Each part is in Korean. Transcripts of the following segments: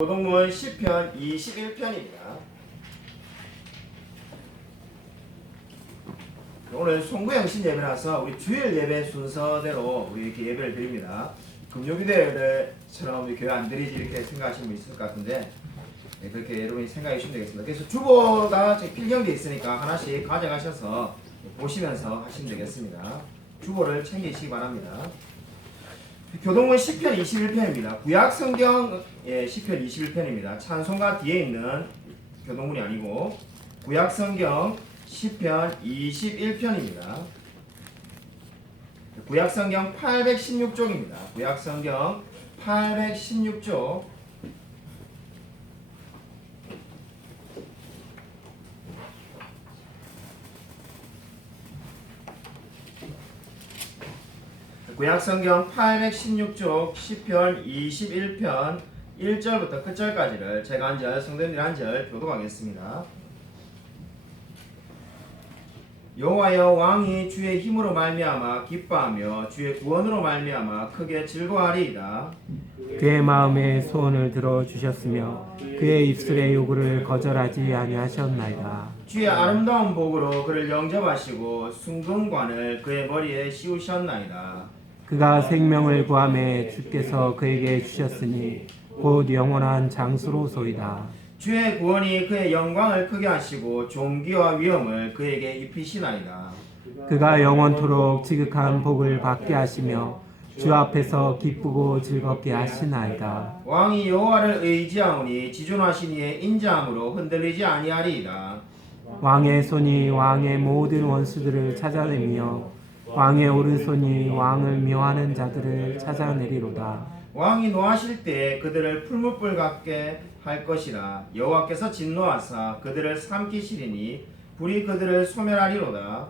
교동문 10편 21편입니다. 오늘 송구영신 예배라서 우리 주일 예배 순서대로 우리 이렇게 예배를 드립니다. 금요기대처럼 우리 교회 안 드리지 이렇게 생각하시는 분 있을 것 같은데 그렇게 여러분이 생각해 주시면 되겠습니다. 그래서 주보가 필경돼 있으니까 하나씩 가져가셔서 보시면서 하시면 되겠습니다. 주보를 챙기시기 바랍니다. 교동문 10편 21편입니다. 구약성경 10편 21편입니다. 찬송가 뒤에 있는 교동문이 아니고 구약성경 10편 21편입니다. 구약성경 816쪽입니다. 구약성경 816쪽 구약성경 816쪽 10편 21편 1절부터 끝절까지를 제가 한 절, 성도님들이 한 절 교독하겠습니다. 여호와여, 왕이 주의 힘으로 말미암아 기뻐하며 주의 구원으로 말미암아 크게 즐거워하리이다. 그의 마음에 소원을 들어주셨으며 그의 입술의 요구를 거절하지 아니하셨나이다. 주의 아름다운 복으로 그를 영접하시고 순금관을 그의 머리에 씌우셨나이다. 그가 생명을 구하매 주께서 그에게 주셨으니 곧 영원한 장수로소이다. 주의 구원이 그의 영광을 크게 하시고 존귀와 위엄을 그에게 입히시나이다. 그가 영원토록 지극한 복을 받게 하시며 주 앞에서 기쁘고 즐겁게 하시나이다. 왕이 여호와를 의지하오니 지존하신 이의 인자함으로 흔들리지 아니하리이다. 왕의 손이 왕의 모든 원수들을 찾아내며 왕의 오른손이 왕을 미워하는 자들을 찾아내리로다. 왕이 노하실 때에 그들을 풀무불 같게 할 것이라. 여호와께서 진노하사 그들을 삼키시리니 불이 그들을 소멸하리로다.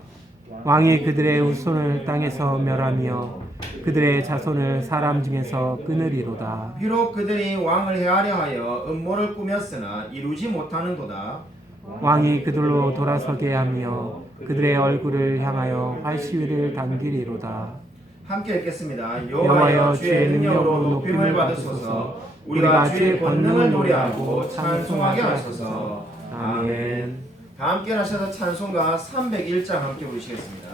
왕이 그들의 후손을 땅에서 멸하며 그들의 자손을 사람 중에서 끊으리로다. 비록 그들이 왕을 해하려 하여 음모를 꾸몄으나 이루지 못하는도다. 왕이 그들로 돌아서게 하며 그들의 얼굴을 향하여 활시위를 당기리로다. 함께 읽겠습니다. 여호와여, 주의 능력으로 높임을 받으소서. 우리가 주의 권능을 노래하고 찬송하게 하소서. 아멘. 다 함께 하셔서 찬송가 301장 함께 부르시겠습니다.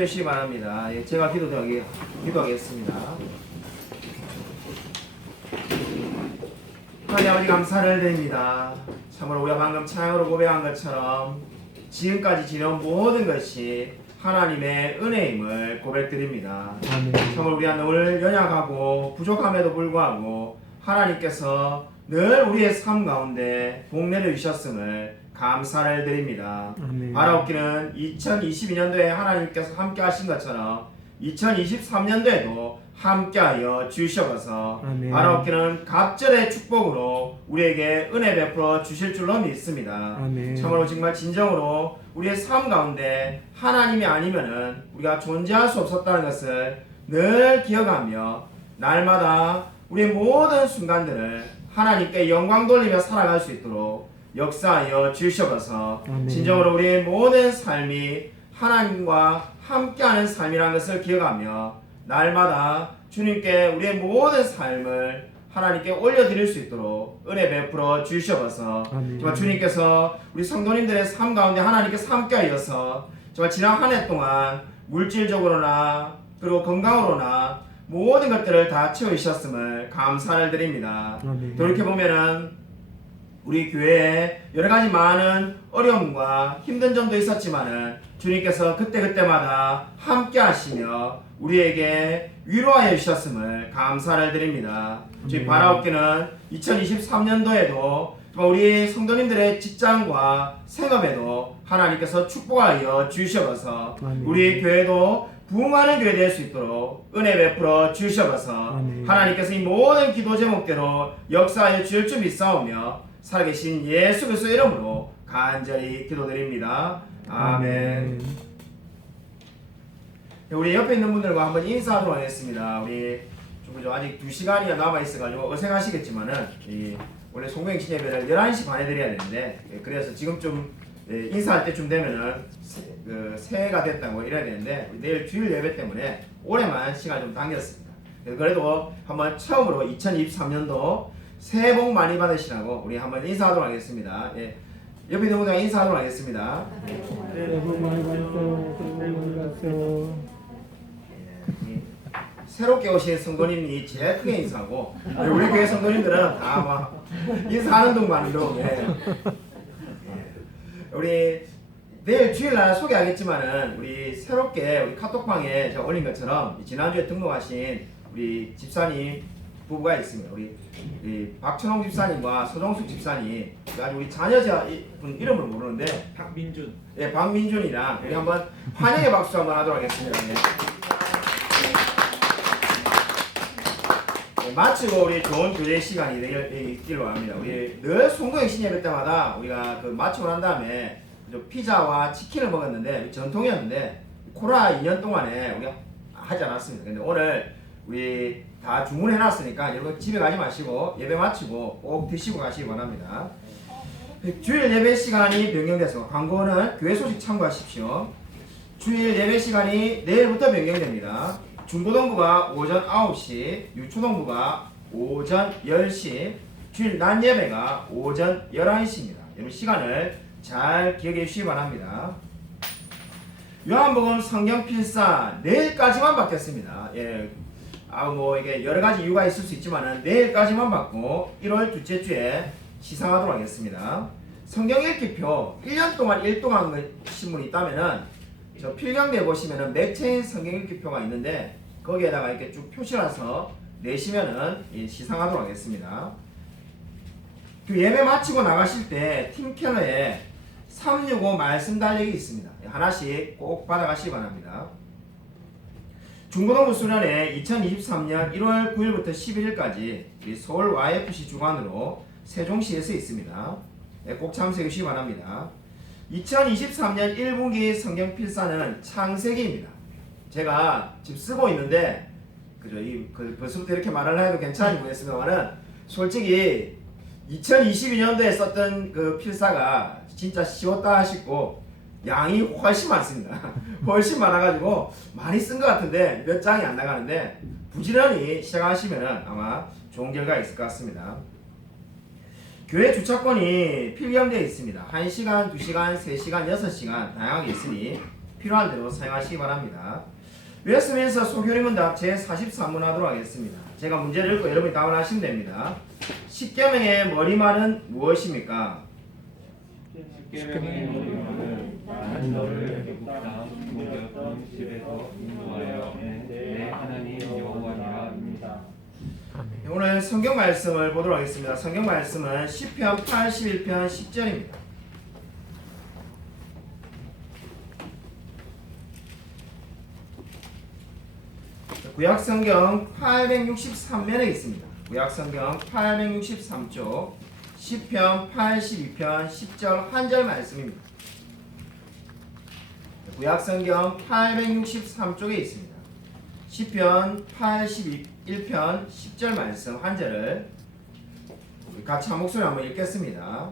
앉아주시기 바랍니다. 제가 기도하겠습니다. 하나님 아버지 감사를 드립니다. 참으로 우리가 방금 찬양으로 고백한 것처럼 지금까지 지내온 모든 것이 하나님의 은혜임을 고백드립니다. 아멘. 참으로 우리가 늘 연약하고 부족함에도 불구하고 하나님께서 늘 우리의 삶 가운데 복 내려주셨음을 감사를 드립니다. 아멘. 바라옵기는 2022년도에 하나님께서 함께 하신 것처럼 2023년도에도 함께하여 주셔서 아멘. 바라옵기는 갑절의 축복으로 우리에게 은혜 베풀어 주실 줄로 믿습니다. 아멘. 참으로 정말 진정으로 우리의 삶 가운데 하나님이 아니면은 우리가 존재할 수 없었다는 것을 늘 기억하며 날마다 우리의 모든 순간들을 하나님께 영광 돌리며 살아갈 수 있도록 역사하여 주셔서 아멘. 진정으로 우리의 모든 삶이 하나님과 함께하는 삶이라는 것을 기억하며 날마다 주님께 우리의 모든 삶을 하나님께 올려드릴 수 있도록 은혜 베풀어 주셔서 아멘. 정말 주님께서 우리 성도님들의 삶 가운데 하나님께서 함께하여서 정말 지난 한 해 동안 물질적으로나 그리고 건강으로나 모든 것들을 다 채워주셨음을 감사를 드립니다. 아멘. 돌이켜보면은 우리 교회에 여러 가지 많은 어려움과 힘든 점도 있었지만은 주님께서 그때그때마다 함께 하시며 우리에게 위로하여 주셨음을 감사를 드립니다. 저희 바라옵기는 2023년도에도 우리 성도님들의 직장과 생업에도 하나님께서 축복하여 주셔서 아멘. 우리 교회도 부흥하는 교회 될 수 있도록 은혜 베풀어 주셔서 아멘. 하나님께서 이 모든 기도 제목대로 역사하여 주실 줄 믿사오며 살아계신 예수 그리스도의 이름으로 간절히 기도드립니다. 아멘. 우리 옆에 있는 분들과 한번 인사하도록 하겠습니다. 우리 좀 아직 2시간이 남아있어가지고 어색하시겠지만은 원래 송병신 예배를 11시 반에 드려야 되는데 그래서 지금 좀 인사할 때쯤 되면은 새해가 됐다고 이래야 되는데 내일 주일 예배 때문에 올해만 시간 좀 당겼습니다. 그래도 한번 처음으로 2023년도 새해 복 많이 받으시라고 우리 한번 인사하도록 하겠습니다. 예. 옆에 있는 분들 인사하도록 하겠습니다. 새해 복 많이 받으세요. 새해 복 많이 받으세요. 새롭게 오신 성도님이 제일 크게 인사하고 우리 교회 성도님들은 다 막 인사하는 동안으로 우리 내일 주일날 소개하겠지만은 우리 새롭게 우리 카톡방에 제가 올린 것처럼 지난주에 등록하신 우리 집사님 부부가 있습니다. 우리 박천홍 집사님과 서정숙 집사님 아주 우리 자녀분 이름을 모르는데 박민준. 예, 박민준이랑 우리 한번 환영의 박수 한번 하도록 하겠습니다. 네. 마치고 우리 좋은 교제 시간이 있기를 바랍니다. 우리 늘 송도행 신예배 때마다 우리가 그 마치고 난 다음에 피자와 치킨을 먹었는데 전통이었는데 코로나 2년 동안에 우리가 하지 않았습니다. 근데 오늘 우리 다 주문해놨으니까 여러분 집에 가지 마시고 예배 마치고 꼭 드시고 가시기 바랍니다. 주일 예배 시간이 변경돼서 광고는 교회 소식 참고하십시오. 주일 예배 시간이 내일부터 변경됩니다. 중고등부가 오전 9시, 유초등부가 오전 10시, 주일 낮 예배가 오전 11시입니다. 여러분 시간을 잘 기억해 주시기 바랍니다. 요한복음 성경 필사 내일까지만 받겠습니다. 예. 이게 여러 가지 이유가 있을 수 있지만은 내일까지만 받고 1월 둘째 주에 시상하도록 하겠습니다. 성경 읽기표 1년 동안 일동한 신문이 있다면은 저 필경대에 보시면은 매체인 성경 읽기표가 있는데 거기에다가 이렇게 쭉 표시라서 내시면은 시상하도록 하겠습니다. 그 예배 마치고 나가실 때 팀켈러에 365 말씀 달력이 있습니다. 하나씩 꼭 받아가시기 바랍니다. 중고등부 수련회 2023년 1월 9일부터 11일까지 서울 YFC 주관으로 세종시에서 있습니다. 꼭 참석해 주시기 바랍니다. 2023년 1분기 성경 필사는 창세기입니다. 제가 지금 쓰고 있는데 벌써부터 이렇게 말을 해도 괜찮은지 모르겠습니다만은 솔직히 2022년도에 썼던 그 필사가 진짜 쉬웠다 싶고 양이 훨씬 많습니다. 훨씬 많아가지고 많이 쓴 것 같은데 몇 장이 안 나가는데 부지런히 시작하시면 아마 좋은 결과 있을 것 같습니다. 교회 주차권이 필경되어 있습니다. 1시간, 2시간, 3시간, 6시간 다양하게 있으니 필요한 대로 사용하시기 바랍니다. 웨스트민스터 소교리문답 제43문 하도록 하겠습니다. 제가 문제를 읽고 여러분이 답을 하시면 됩니다. 십계명의 머리말은 무엇입니까? 십계명의 머리말은 나는 너를 애굽 땅 목였던 집에서 인도하여 내 하나님 여호와니라. 아멘. 오늘 성경 말씀을 보도록 하겠습니다. 성경 말씀은 시편 81편 10절입니다. 구약성경 863면에 있습니다. 구약성경 863쪽 시편 82편 10절 한 절 말씀입니다. 구약성경 863쪽에 있습니다. 시편 81편 10절 말씀 한 절을 같이 한 목소리 한번 읽겠습니다.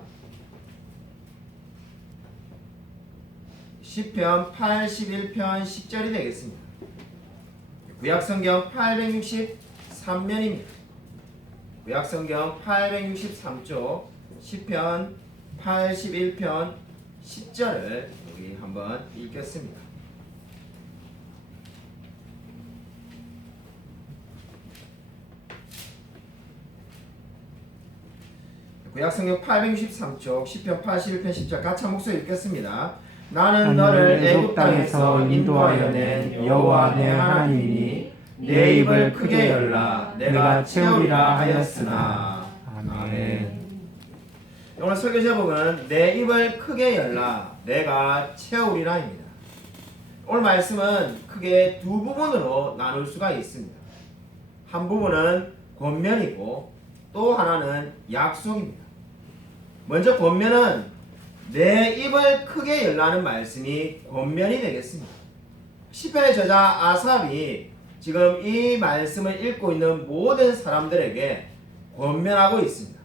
시편 81편 10절이 되겠습니다. 구약성경 863면입니다. 구약성경 863쪽 시편 81편 10절을 여기 한번 읽겠습니다. 구약성경 863쪽 시편 81편 10절 같이 한 목소리 읽겠습니다. 나는 너를 애굽 땅에서 인도하여 낸 여호와 내 하나님이니 내 입을 크게 열라 내가 채우리라 하였으나. 아멘. 오늘 설교 제목은 내 입을 크게 열라 내가 채우리라입니다. 오늘 말씀은 크게 두 부분으로 나눌 수가 있습니다. 한 부분은 권면이고 또 하나는 약속입니다. 먼저 권면은 내 입을 크게 열라는 말씀이 권면이 되겠습니다. 시편의 저자 아삽이 지금 이 말씀을 읽고 있는 모든 사람들에게 권면하고 있습니다.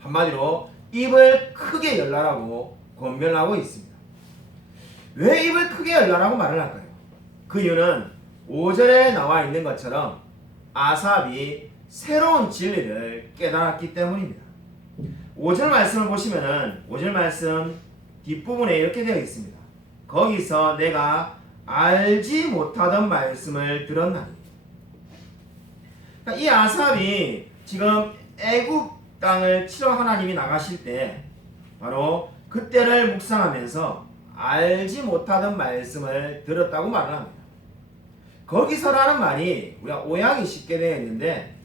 한마디로 입을 크게 열라라고 권면하고 있습니다. 왜 입을 크게 열라라고 말을 할까요? 그 이유는 5절에 나와 있는 것처럼 아삽이 새로운 진리를 깨달았기 때문입니다. 5절 말씀을 보시면은 5절 말씀 뒷부분에 이렇게 되어 있습니다. 거기서 내가 알지 못하던 말씀을 들었나니. 그러니까 이 아삽이 지금 애굽 땅을 치러 하나님이 나가실 때 바로 그때를 묵상하면서 알지 못하던 말씀을 들었다고 말을 합니다. 거기서라는 말이 우리가 오해하기 쉽게 되어 있는데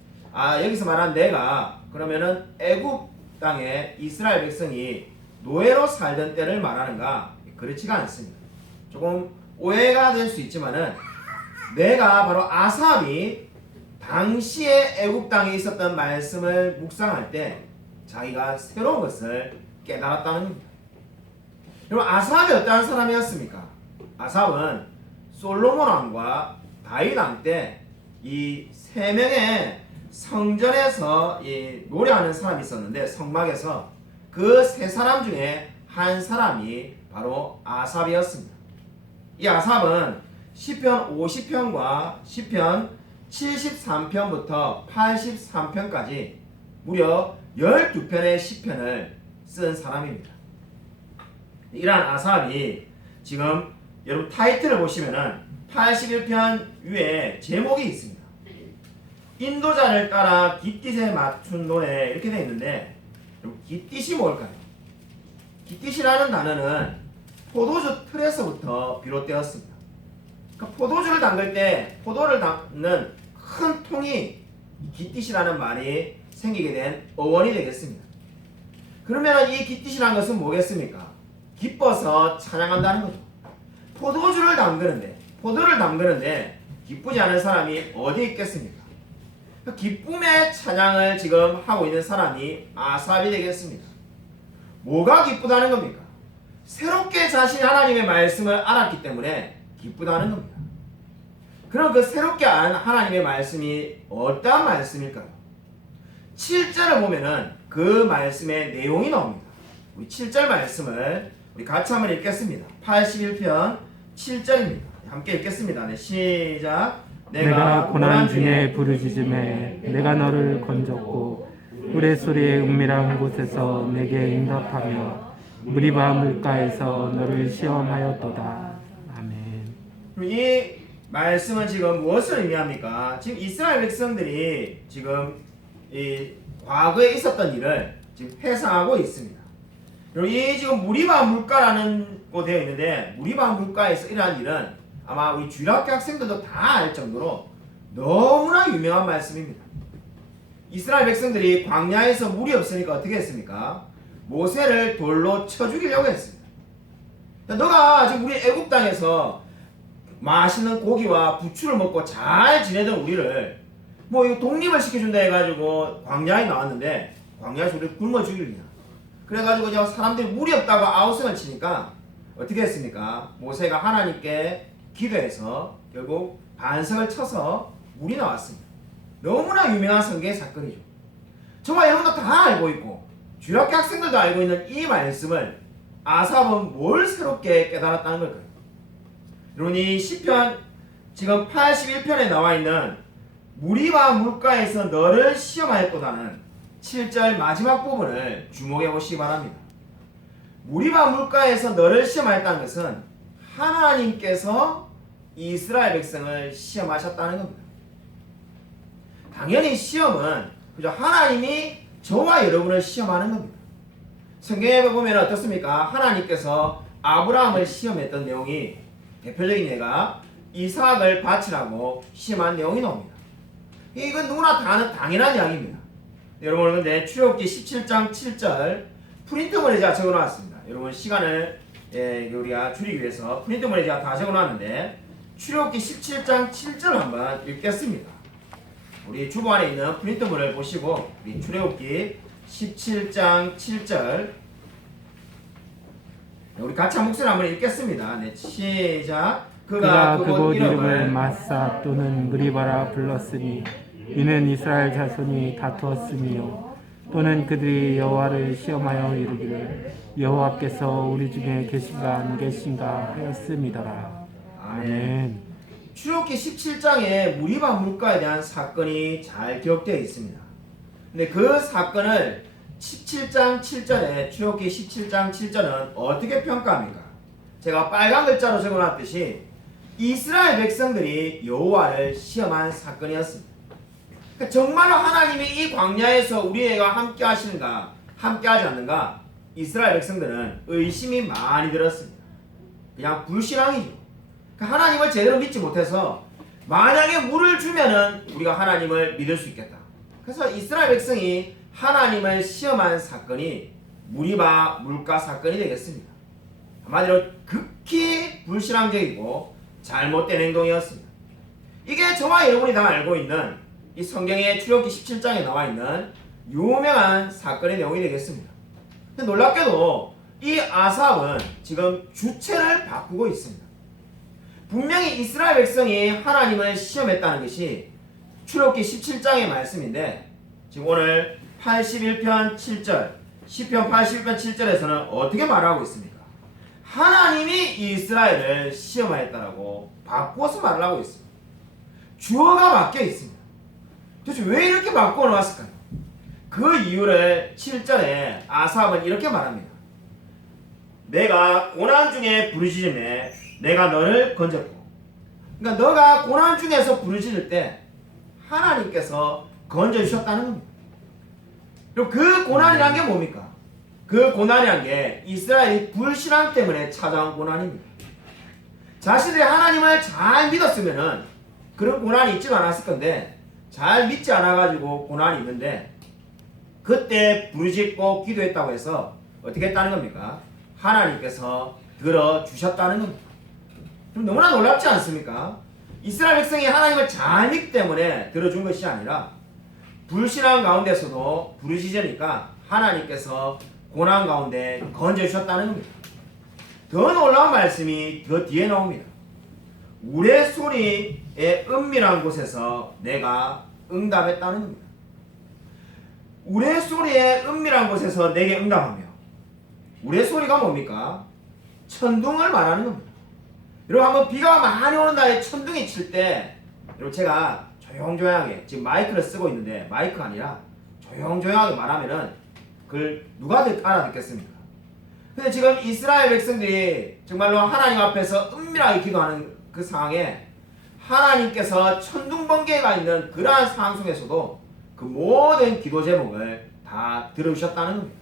여기서 말한 내가 그러면은 애굽 땅에 이스라엘 백성이 노예로 살던 때를 말하는가? 그렇지가 않습니다. 조금 오해가 될 수 있지만은 내가 바로 아삽이 당시에 애굽 땅에 있었던 말씀을 묵상할 때 자기가 새로운 것을 깨달았다는 겁니다. 여러분 아삽이 어떠한 사람이었습니까? 아삽은 솔로몬 왕과 다윗 왕 때 이 세 명의 성전에서 노래하는 사람이 있었는데 성막에서 그 세 사람 중에 한 사람이 바로 아삽이었습니다. 이 아삽은 시편 50편과 시편 73편부터 83편까지 무려 12편의 시편을 쓴 사람입니다. 이러한 아삽이 지금 여러분 타이틀을 보시면은 81편 위에 제목이 있습니다. 인도자를 따라 깃딧에 맞춘 노래 이렇게 되어 있는데 깃딧이 뭘까요? 깃딧이라는 단어는 포도주 틀에서부터 비롯되었습니다. 그러니까 포도주를 담글 때 포도를 담는 큰 통이 깃딧이라는 말이 생기게 된 어원이 되겠습니다. 그러면 이 깃딧이라는 것은 뭐겠습니까? 기뻐서 찬양한다는 거죠. 포도주를 담그는데 기쁘지 않은 사람이 어디 있겠습니까? 기쁨의 찬양을 지금 하고 있는 사람이 아삽이 되겠습니다. 뭐가 기쁘다는 겁니까? 새롭게 자신이 하나님의 말씀을 알았기 때문에 기쁘다는 겁니다. 그럼 그 새롭게 안 하나님의 말씀이 어떠한 말씀일까요? 7절을 보면은 그 말씀의 내용이 나옵니다. 우리 7절 말씀을 우리 같이 한번 읽겠습니다. 81편 7절입니다. 함께 읽겠습니다. 네, 시작. 내가 고난 중에 부르짖음에 내가 너를 건졌고 우레소리의 은밀한 곳에서 내게 응답하며 무리바 물가에서 너를 시험하였도다. 아멘. 이 말씀은 지금 무엇을 의미합니까? 지금 이스라엘 백성들이 지금 이 과거에 있었던 일을 지금 회상하고 있습니다. 이 지금 무리바 물가라는 있다고 되어 있는데 무리바 물가에서 일어난 일은 아마 우리 주일학교 학생들도 다 알 정도로 너무나 유명한 말씀입니다. 이스라엘 백성들이 광야에서 물이 없으니까 어떻게 했습니까? 모세를 돌로 쳐 죽이려고 했습니다. 너가 지금 우리 애굽 땅에서 맛있는 고기와 부추를 먹고 잘 지내던 우리를 뭐 이거 독립을 시켜준다 해가지고 광야에 나왔는데 광야에서 우리를 굶어 죽이느냐. 그래가지고 이제 사람들이 물이 없다고 아우성을 치니까 어떻게 했습니까? 모세가 하나님께 기도해서 결국 반석을 쳐서 물이 나왔습니다. 너무나 유명한 성경의 사건이죠. 정말 여러분도 다 알고 있고 주일학교 학생들도 알고 있는 이 말씀을 아삽은 뭘 새롭게 깨달았다는 걸까요? 여러분 이 시편 지금 81편에 나와 있는 무리와 물가에서 너를 시험하였도다는 7절 마지막 부분을 주목해 보시기 바랍니다. 무리와 물가에서 너를 시험하였다는 것은 하나님께서 이스라엘 백성을 시험하셨다는 겁니다. 당연히 시험은 그죠? 하나님이 저와 여러분을 시험하는 겁니다. 성경에 보면 어떻습니까? 하나님께서 아브라함을 시험했던 내용이 대표적인 예가 이삭을 바치라고 시험한 내용이 나옵니다. 이건 누구나 다 아는 당연한 이야기입니다. 여러분 근데 출애굽기 17장 7절 프린트물에 제가 적어놨습니다. 여러분 시간을 우리가 줄이기 위해서 프린트물에 제가 다 적어놨는데 출애굽기 17장 7절 한번 읽겠습니다. 우리 주보 안에 있는 프린트물을 보시고 우리 출애굽기 17장 7절 우리 같이 한 목소리 한번 읽겠습니다. 네, 시작. 그가 그곳 이름을 마사 또는 그리바라 불렀으니 이는 이스라엘 자손이 다투었으며 또는 그들이 여호와를 시험하여 이르기를 여호와께서 우리 중에 계신가 안 계신가 하였음이더라. 아멘. 출애굽기 17장에 무리바 물가에 대한 사건이 잘 기록되어 있습니다. 근데 그 사건을 17장 7절에 출애굽기 17장 7절은 어떻게 평가합니까? 제가 빨간 글자로 적어놨듯이 이스라엘 백성들이 여호와를 시험한 사건이었습니다. 그러니까 정말로 하나님이 이 광야에서 우리와 함께 하시는가 함께 하지 않는가 이스라엘 백성들은 의심이 많이 들었습니다. 그냥 불신앙이죠. 그러니까 하나님을 제대로 믿지 못해서 만약에 물을 주면은 우리가 하나님을 믿을 수 있겠다. 그래서 이스라엘 백성이 하나님을 시험한 사건이 무리바 물가 사건이 되겠습니다. 한마디로 극히 불신앙적이고 잘못된 행동이었습니다. 이게 저와 여러분이 다 알고 있는 이 성경의 출애굽기 17장에 나와 있는 유명한 사건의 내용이 되겠습니다. 근데 놀랍게도 이 아삽은 지금 주체를 바꾸고 있습니다. 분명히 이스라엘 백성이 하나님을 시험했다는 것이 출애굽기 17장의 말씀인데 지금 오늘 81편 7절 시편 81편 7절에서는 어떻게 말하고 있습니까? 하나님이 이스라엘을 시험하였다라고 바꿔서 말을 하고 있습니다. 주어가 바뀌어 있습니다. 도대체 왜 이렇게 바꿔 놓았을까요? 그 이유를 7절에 아삽은 이렇게 말합니다. 내가 고난 중에 부르짖음에 내가 너를 건졌고, 그러니까 너가 고난 중에서 부르짖을 때 하나님께서 건져주셨다는 겁니다. 그리고 그 고난이란 게 뭡니까? 그 고난이란 게 이스라엘이 불신앙 때문에 찾아온 고난입니다. 자신들이 하나님을 잘 믿었으면은 그런 고난이 있지 않았을 건데 잘 믿지 않아가지고 고난이 있는데 그때 부르짖고 기도했다고 해서 어떻게 했다는 겁니까? 하나님께서 들어주셨다는 겁니다. 그럼 너무나 놀랍지 않습니까? 이스라엘 백성이 하나님을 잘 믿기 때문에 들어준 것이 아니라 불신앙 가운데서도 부르짖으니까 하나님께서 고난 가운데 건져주셨다는 겁니다. 더 놀라운 말씀이 더 뒤에 나옵니다. 우레소리의 은밀한 곳에서 내가 응답했다는 겁니다. 우레소리의 은밀한 곳에서 내게 응답하며, 우레소리가 뭡니까? 천둥을 말하는 겁니다. 여러분 한번 비가 많이 오는 날에 천둥이 칠 때 여러분 제가 조용조용하게 지금 마이크를 쓰고 있는데 마이크가 아니라 조용조용하게 말하면은 그걸 누가 알아듣겠습니까? 근데 지금 이스라엘 백성들이 정말로 하나님 앞에서 은밀하게 기도하는 그 상황에 하나님께서 천둥 번개가 있는 그러한 상황 속에서도 그 모든 기도 제목을 다 들어주셨다는 겁니다.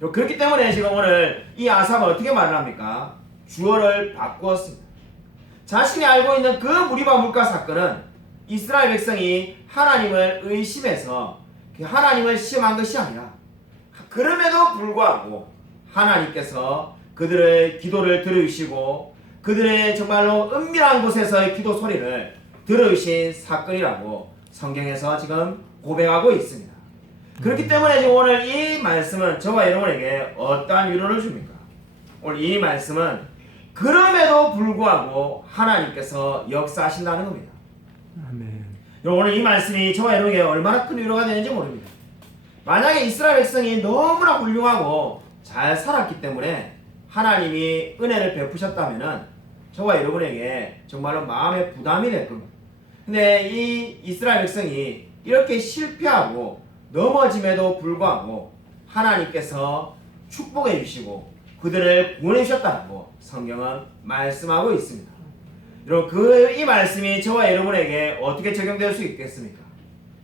그렇기 때문에 지금 오늘 이 아삽은 어떻게 말을 합니까? 주어를 바꾸었습니다. 자신이 알고 있는 그 무리바 물가 사건은 이스라엘 백성이 하나님을 의심해서 하나님을 시험한 것이 아니라 그럼에도 불구하고 하나님께서 그들의 기도를 들으시고 그들의 정말로 은밀한 곳에서의 기도 소리를 들으신 사건이라고 성경에서 지금 고백하고 있습니다. 그렇기 때문에 지금 오늘 이 말씀은 저와 여러분에게 어떠한 위로를 줍니까? 오늘 이 말씀은 그럼에도 불구하고 하나님께서 역사하신다는 겁니다. 아멘. 여러분 오늘 이 말씀이 저와 여러분에게 얼마나 큰 위로가 되는지 모릅니다. 만약에 이스라엘 백성이 너무나 훌륭하고 잘 살았기 때문에 하나님이 은혜를 베푸셨다면 저와 여러분에게 정말로 마음의 부담이 될 겁니다. 근데 이 이스라엘 백성이 이렇게 실패하고 넘어짐에도 불구하고 하나님께서 축복해 주시고 그들을 구원해 주셨다고 성경은 말씀하고 있습니다. 여러분 이 말씀이 저와 여러분에게 어떻게 적용될 수 있겠습니까?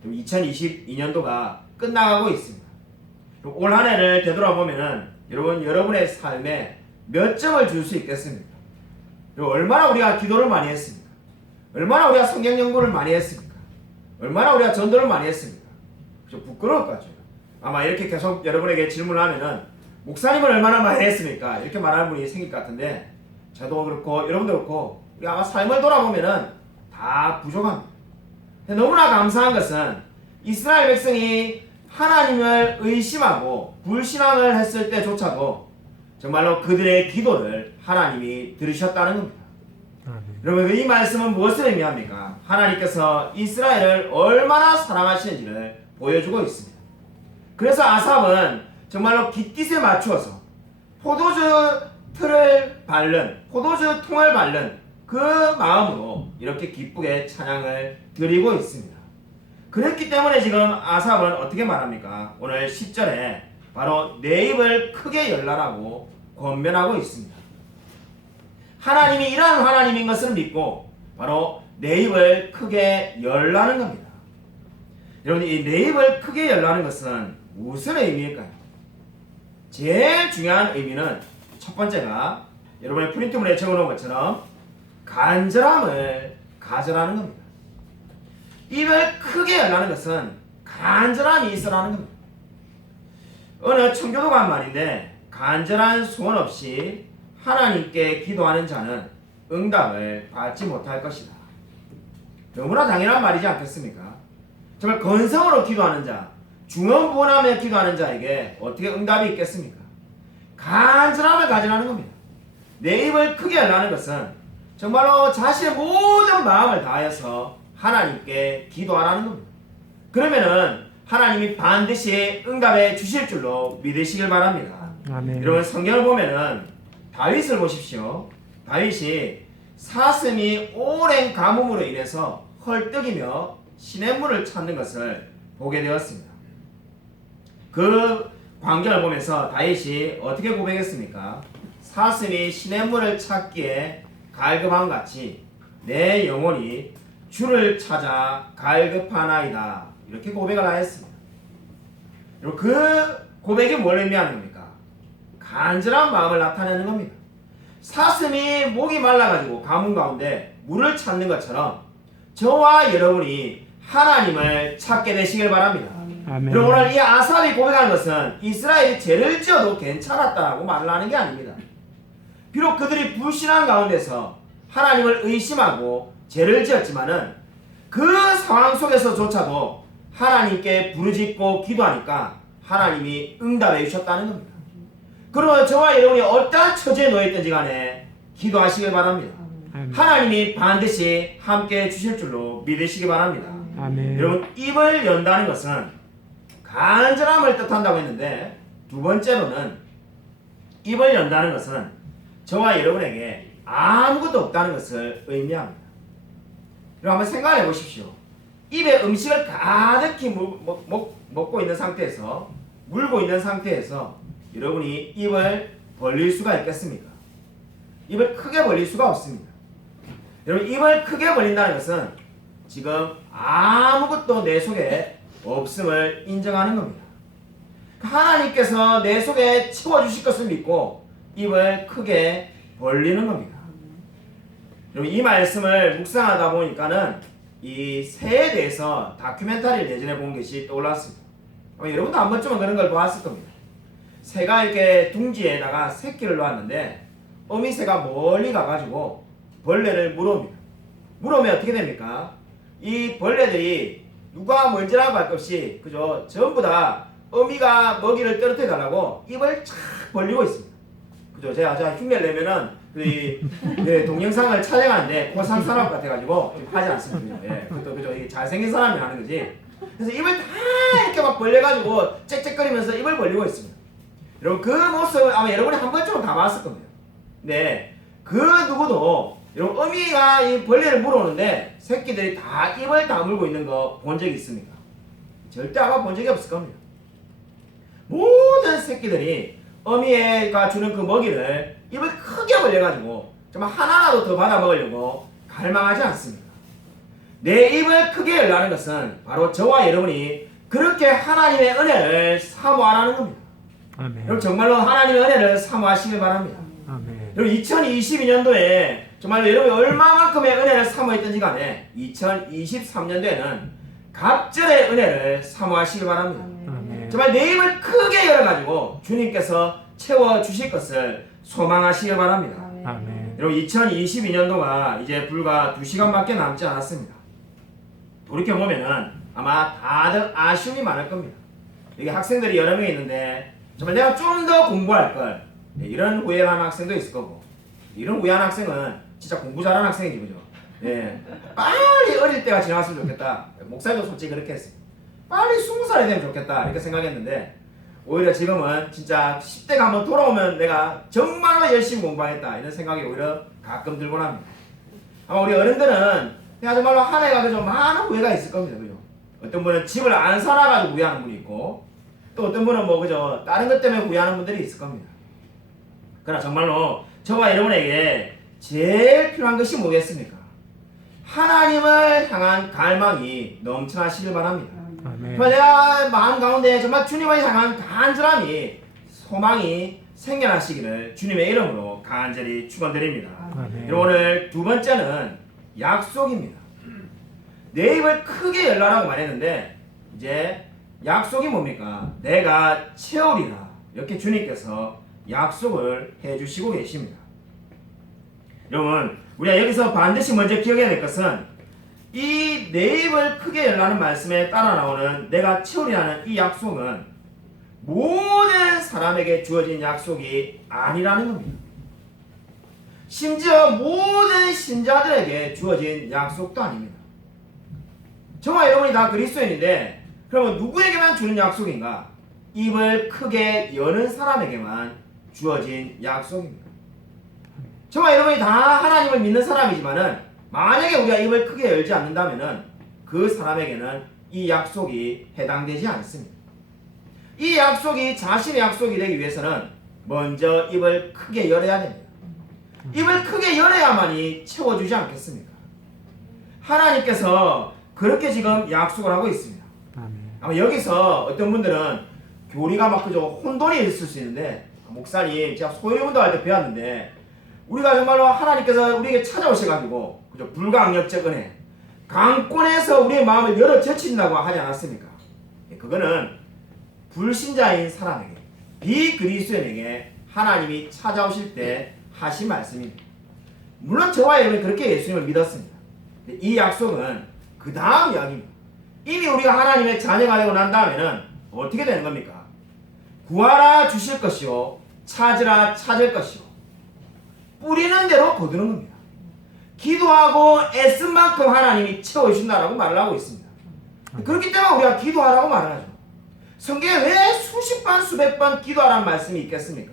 2022년도가 끝나가고 있습니다. 올 한 해를 되돌아보면은 여러분의 삶에 몇 점을 줄 수 있겠습니까? 얼마나 우리가 기도를 많이 했습니까? 얼마나 우리가 성경 연구를 많이 했습니까? 얼마나 우리가 전도를 많이 했습니까? 좀 부끄러울 것 같아요. 아마 이렇게 계속 여러분에게 질문을 하면은 목사님은 얼마나 많이 했습니까? 이렇게 말하는 분이 생길 것 같은데 저도 그렇고 여러분도 그렇고 우리 아마 삶을 돌아보면은 다 부족합니다. 너무나 감사한 것은 이스라엘 백성이 하나님을 의심하고 불신앙을 했을 때조차도 정말로 그들의 기도를 하나님이 들으셨다는 겁니다. 여러분 이 말씀은 무엇을 의미합니까? 하나님께서 이스라엘을 얼마나 사랑하시는지를 보여주고 있습니다. 그래서 아삽은 정말로 깃깃에 맞추어서 포도주 통을 밟는 그 마음으로 이렇게 기쁘게 찬양을 드리고 있습니다. 그렇기 때문에 지금 아삽은 어떻게 말합니까? 오늘 10절에 바로 내 입을 크게 열라라고 권면하고 있습니다. 하나님이 이러한 하나님인 것을 믿고 바로 내 입을 크게 열라는 겁니다. 여러분 이 내 입을 크게 열라는 것은 무슨 의미일까요? 제일 중요한 의미는 첫 번째가 여러분의 프린트물에 적어놓은 것처럼 간절함을 가져라는 겁니다. 입을 크게 열라는 것은 간절함이 있어라는 겁니다. 어느 청교도가 한 말인데 간절한 소원 없이 하나님께 기도하는 자는 응답을 받지 못할 것이다. 너무나 당연한 말이지 않겠습니까? 정말 건성으로 기도하는 자, 중언부언하며 기도하는 자에게 어떻게 응답이 있겠습니까? 간절함을 가지라는 겁니다. 내 입을 크게 열라는 것은 정말로 자신의 모든 마음을 다하여서 하나님께 기도하라는 겁니다. 그러면은 하나님이 반드시 응답해 주실 줄로 믿으시길 바랍니다. 아멘. 여러분 성경을 보면은 다윗을 보십시오. 다윗이 사슴이 오랜 가뭄으로 인해서 헐떡이며 시냇물을 찾는 것을 보게 되었습니다. 그 광경을 보면서 다윗이 어떻게 고백했습니까? 사슴이 시냇물을 찾기에 갈급함 같이 내 영혼이 주를 찾아 갈급하나이다. 이렇게 고백을 하였습니다. 그리고 그 고백이 뭘 의미하는 겁니까? 간절한 마음을 나타내는 겁니다. 사슴이 목이 말라가지고 가뭄 가운데 물을 찾는 것처럼 저와 여러분이 하나님을 찾게 되시길 바랍니다. 아멘. 그럼 오늘 이 아삽이 고백하는 것은 이스라엘이 죄를 지어도 괜찮았다라고 말을 하는 게 아닙니다. 비록 그들이 불신한 가운데서 하나님을 의심하고 죄를 지었지만은 그 상황 속에서조차도 하나님께 부르짖고 기도하니까 하나님이 응답해 주셨다는 겁니다. 그러면 저와 여러분이 어떠한 처지에 놓여있든지 간에 기도하시길 바랍니다. 아멘. 하나님이 반드시 함께 해 주실 줄로 믿으시기 바랍니다. 아멘. 여러분 입을 연다는 것은 간절함을 뜻한다고 했는데 두 번째로는 입을 연다는 것은 저와 여러분에게 아무것도 없다는 것을 의미합니다. 여러분 한번 생각해 보십시오. 입에 음식을 가득히 먹고 있는 상태에서 물고 있는 상태에서 여러분이 입을 벌릴 수가 있겠습니까? 입을 크게 벌릴 수가 없습니다. 여러분 입을 크게 벌린다는 것은 지금 아무것도 내 속에 없음을 인정하는 겁니다. 하나님께서 내 속에 채워주실 것을 믿고 입을 크게 벌리는 겁니다. 여러분 이 말씀을 묵상하다 보니까는 이 새에 대해서 다큐멘터리를 예전에 본 것이 떠올랐습니다. 여러분도 한 번쯤은 그런 걸 보았을 겁니다. 새가 이렇게 둥지에다가 새끼를 놓았는데 어미새가 멀리 가가지고 벌레를 물어옵니다. 물어오면 어떻게 됩니까? 이 벌레들이 누가 먼저라고 할 것 없이 그죠? 전부 다 어미가 먹이를 떨어뜨려 달라고 입을 착 벌리고 있습니다. 그죠? 제가 흉내를 내면은 동영상을 촬영하는데 고상 사람 같아가지고 하지 않습니다. 예, 그것도 그죠? 이게 잘생긴 사람이 하는 거지. 그래서 입을 다 이렇게 막 벌려가지고 짹짹거리면서 입을 벌리고 있습니다. 여러분 그 모습을 아마 여러분이 한 번쯤은 다 봤을 겁니다. 네, 그 누구도 여러분 어미가 이 벌레를 물어오는데 새끼들이 다 입을 다물고 있는 거 본 적이 있습니까? 절대 아마 본 적이 없을 겁니다. 모든 새끼들이 어미가 주는 그 먹이를 입을 크게 벌려가지고 정말 하나라도 더 받아 먹으려고 갈망하지 않습니다. 내 입을 크게 열라는 것은 바로 저와 여러분이 그렇게 하나님의 은혜를 사모하라는 겁니다. 아멘. 여러분 정말로 하나님의 은혜를 사모하시길 바랍니다. 아멘. 여러분 2022년도에 정말로 여러분이 얼마만큼의 은혜를 사모했든지 간에 2023년도에는 갑절의 은혜를 사모하시길 바랍니다. 아멘. 정말 내 입을 크게 열어가지고 주님께서 채워주실 것을 소망하시길 바랍니다. 아멘. 여러분 2022년도가 이제 불과 2시간밖에 남지 않았습니다. 돌이켜보면은 아마 다들 아쉬움이 많을 겁니다. 여기 학생들이 여러 명 있는데 정말 내가 좀 더 공부할 걸 이런 후회하는 학생도 있을 거고 이런 후회하는 학생은 진짜 공부 잘하는 학생이지 그죠? 예, 빨리 어릴 때가 지나갔으면 좋겠다. 목사님도 솔직히 그렇게 했어요. 빨리 20살이 되면 좋겠다 이렇게 생각했는데 오히려 지금은 진짜 10대가 한번 돌아오면 내가 정말로 열심히 공부하겠다 이런 생각이 오히려 가끔 들곤 합니다. 아마 우리 어른들은 그냥 정말로 한 해가 그저 많은 후회가 있을 겁니다. 그죠? 어떤 분은 집을 안 살아가지고 후회하는 분이 있고 또 어떤 분은 뭐 그저 다른 것 때문에 후회하는 분들이 있을 겁니다. 그러나 정말로 저와 여러분에게 제일 필요한 것이 뭐겠습니까? 하나님을 향한 갈망이 넘쳐나시길 바랍니다. 아멘. 정말 내가 마음 가운데 정말 주님을 향한 간절함이 소망이 생겨나시기를 주님의 이름으로 간절히 축원드립니다. 아멘. 오늘 두 번째는 약속입니다. 내 입을 크게 열라라고 말했는데 이제 약속이 뭡니까? 내가 채우리라 이렇게 주님께서 약속을 해주시고 계십니다. 여러분 우리가 여기서 반드시 먼저 기억해야 될 것은 이 내 입을 크게 열라는 말씀에 따라 나오는 내가 채우리라는 이 약속은 모든 사람에게 주어진 약속이 아니라는 겁니다. 심지어 모든 신자들에게 주어진 약속도 아닙니다. 저와 여러분이 다 그리스도인인데 그러면 누구에게만 주는 약속인가? 입을 크게 여는 사람에게만 주어진 약속입니다. 저와 여러분이 다 하나님을 믿는 사람이지만은 만약에 우리가 입을 크게 열지 않는다면은 그 사람에게는 이 약속이 해당되지 않습니다. 이 약속이 자신의 약속이 되기 위해서는 먼저 입을 크게 열어야 됩니다. 입을 크게 열어야만이 채워주지 않겠습니까? 하나님께서 그렇게 지금 약속을 하고 있습니다. 아멘. 아마 여기서 어떤 분들은 교리가 막 그저 혼돈이 있을 수 있는데 목사님 제가 소유운동할 때 배웠는데 우리가 정말로 하나님께서 우리에게 찾아오셔가지고 그저 불강력적 은혜 강권에서 우리의 마음을 열어 제친다고 하지 않았습니까? 그거는 불신자인 사람에게 비그리스도인에게 하나님이 찾아오실 때 하신 말씀입니다. 물론 저와 여러분이 그렇게 예수님을 믿었습니다. 이 약속은 그 다음 이야기입니다. 이미 우리가 하나님의 자녀가 되고 난 다음에는 어떻게 되는 겁니까? 구하라 주실 것이요 찾으라 찾을 것이요 뿌리는 대로 거두는 겁니다. 기도하고 애쓴 만큼 하나님이 채워주신다라고 말을 하고 있습니다. 그렇기 때문에 우리가 기도하라고 말을 하죠. 성경에 왜 수십 번 수백 번 기도하라는 말씀이 있겠습니까?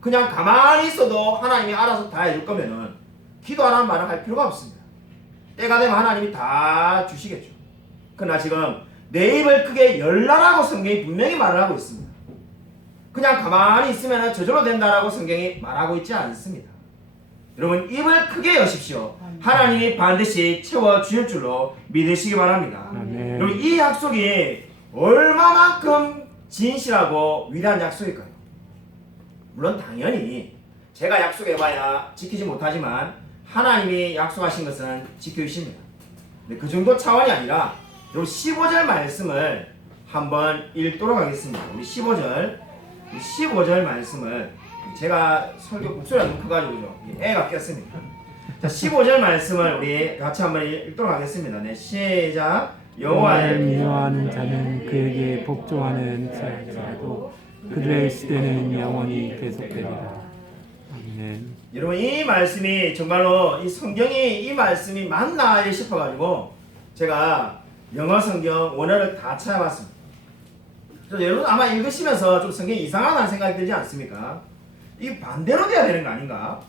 그냥 가만히 있어도 하나님이 알아서 다 해줄 거면은 기도하라는 말을 할 필요가 없습니다. 때가 되면 하나님이 다 주시겠죠. 그러나 지금 내 입을 크게 열라라고 성경이 분명히 말을 하고 있습니다. 그냥 가만히 있으면 저절로 된다라고 성경이 말하고 있지 않습니다. 여러분 입을 크게 여십시오. 하나님이 반드시 채워주실 줄로 믿으시기 바랍니다. 아멘. 여러분 이 약속이 얼마만큼 진실하고 위대한 약속일까요? 물론 당연히 제가 약속해봐야 지키지 못하지만 하나님이 약속하신 것은 지켜주십니다. 근데 그 정도 차원이 아니라 요 15절 말씀을 한번 읽도록 하겠습니다. 우리 15절 말씀을 제가 설교 목소리가 너무 커가지고 애가 꼈습니다. 자, 15절 말씀을 우리 같이 한번 읽도록 하겠습니다. 네, 시작. 여호와를 미워하는 자는 그에게 복종하는 자일지라도 그들의 시대는 영원히 계속되리라. 아멘. 여러분 이 말씀이 정말로 이 성경이 이 말씀이 맞나 싶어가지고 제가 영어 성경 원어를 다 찾아봤습니다. 여러분 아마 읽으시면서 좀 성경이 이상하다는 생각이 들지 않습니까? 이 반대로 돼야 되는 거 아닌가?